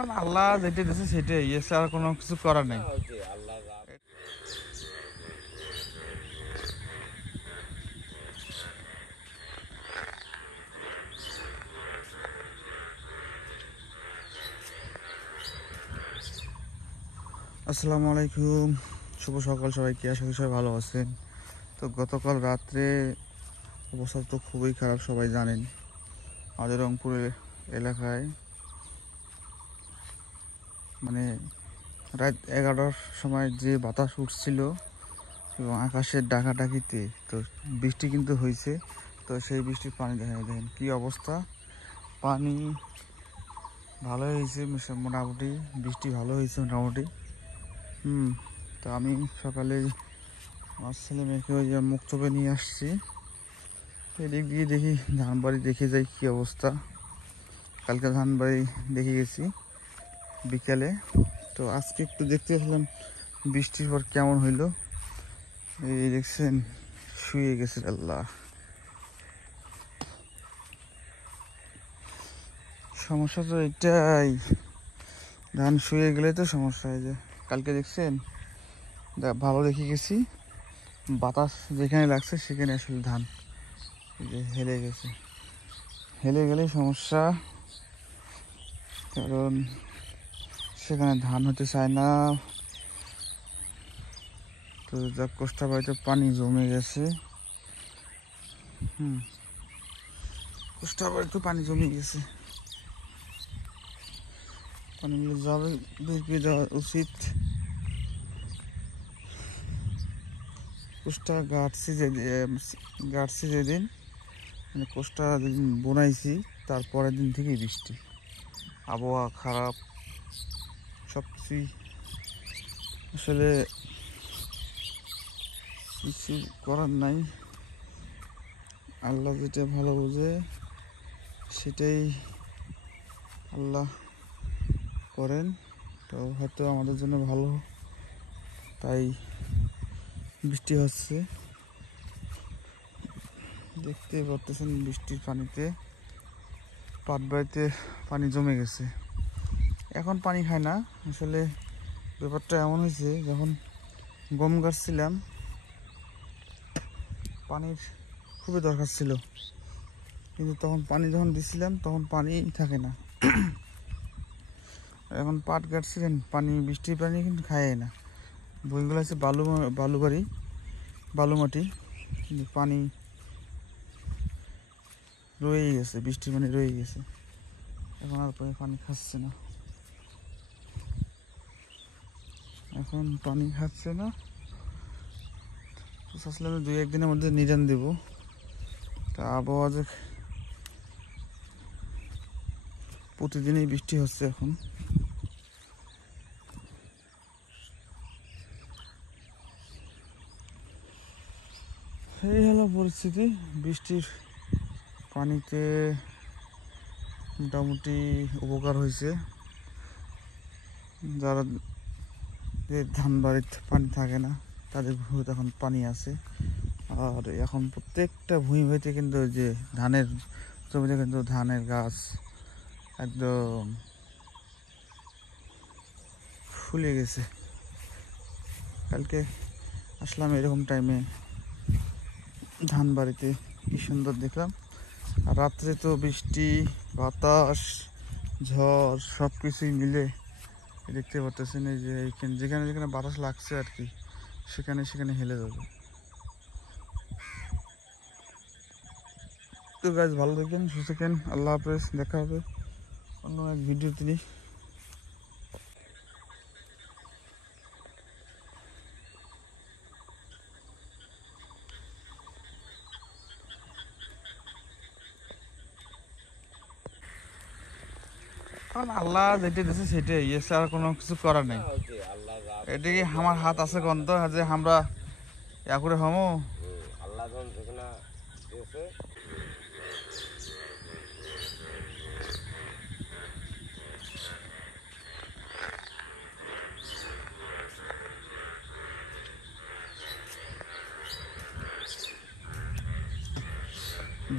কারণ আল্লাহ যেটা দিয়েছে সেটাই, এসে আর কোনো কিছু করার নেই। আসসালামু আলাইকুম, শুভ সকাল সবাইকে। আশা করি সবাই ভালো আছেন। তো গতকাল রাত্রে অবস্থা তো খুবই খারাপ, সবাই জানেন। আমাদের রংপুরের এলাকায় মানে রাত 11টার সময় যে বাতাস উঠছিল এবং আকাশের ডাকাডাকিতে তো বৃষ্টি কিন্তু হয়েছে। তো সেই বৃষ্টির পানি দেখেন কী অবস্থা। পানি ভালো হয়েছে মোটামুটি, বৃষ্টি ভালো হয়েছে মোটামুটি। তো আমি সকালে আমার ছেলে মেয়েকে ওই যে মুখ চোপে নিয়ে আসছি। এদিক দিয়ে দেখি ধানবাড়ি দেখে যাই কী অবস্থা। কালকে ধানবাড়ি দেখে গেছি বিকেলে। তো আজকে একটু দেখতে আসলাম বৃষ্টির পর কেমন হইলো। এই দেখছেন শুয়ে গেছে আল্লাহ। সমস্যা তো এটাই, ধান শুয়ে গেলে তো সমস্যা হয়। যে কালকে দেখছেন ভালো দেখে গেছি, বাতাস যেখানে লাগছে সেখানে আসলে ধান যে হেলে গেছে। হেলে গেলে সমস্যা, কারণ সেখানে ধান হতে চায় না। তো যা কষ্ট বাড়িতে পানি জমে গেছে। কষ্ট বাড়িতে পানি জমে গেছে, পানিগুলো যাবে বের করে দেওয়া উচিত। কোষ্টা গাড়ছি যেদিন মানে কোষ্টা যেদিন বোনাইছি তার পরের দিন থেকেই বৃষ্টি, আবহাওয়া খারাপ, সব কিছুই আসলে কিছু করার নাই। আল্লাহ যেটা ভালো বোঝে সেটাই আল্লাহ করেন। তো হয়তো আমাদের জন্য ভালো, তাই বৃষ্টি হচ্ছে। দেখতে পারতেছেন বৃষ্টির পানিতে পাট বাড়িতে পানি জমে গেছে। এখন পানি খায় না, আসলে ব্যাপারটা এমন হয়েছে, যখন গম গাছছিলাম পানির খুবই দরকার ছিল, কিন্তু তখন পানি যখন দিছিলাম তখন পানি থাকে না। এখন পাট গাছছিলেন পানি, বৃষ্টির পানি কিন্তু খায় না। বইগুলো আছে বালু মাটি, কিন্তু পানি রয়েই গেছে, বৃষ্টির পানি রয়ে গেছে। এখন আর পানি খাচ্ছে না, এখন পানি খাচ্ছে না। তো আসলে 2-1 দিনের মধ্যে নিরান দেব। তা আবহাওয়া যে প্রতিদিনই বৃষ্টি হচ্ছে এখন। এই হলো পরিস্থিতি। বৃষ্টির পানিতে মোটামুটি উপকার হয়েছে। যারা যে ধান বাড়িতে পানি থাকে না তাদের ভূমিতে এখন পানি আছে। আর এখন প্রত্যেকটা ভূমি হইতে কিন্তু যে ধানের জমিতে কিন্তু ধানের গাছ একদম ফুলে গেছে। কালকে আসলাম এরকম টাইমে ধান বাড়িতে, কি সুন্দর দেখলাম। আর রাত্রে তো বৃষ্টি, বাতাস, ঝড় সব কিছুই মিলে দেখতে পারতেছেন। এই যে যেখানে যেখানে বাতাস লাগছে আর কি, সেখানে সেখানে হেলে যাবে। তো গাছ ভালো থাকেন, সুস্থ থাকেন, আল্লাহ হাফেজ। দেখা হবে অন্য এক ভিডিওতে। কারণ আল্লাহ যেটা দিয়েছে সেটাই, এসে আর কোনো কিছু করার নেই। এদিকে আমার হাত আছে গন্ত যে আমরা ইয়া করে হমো। আল্লাহ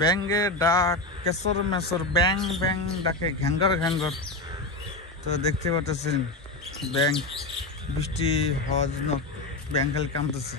ব্যাঙ্গে ডাক কেসর মেসর ব্যাং ব্যাং ডাকে ঘ্যাঙ্গর ঘ্যাঙ্গর। তো দেখতে পাচ্ছেন ব্যাংক বৃষ্টি হওয়ার জন্য ব্যাংক খালি কামতেছে।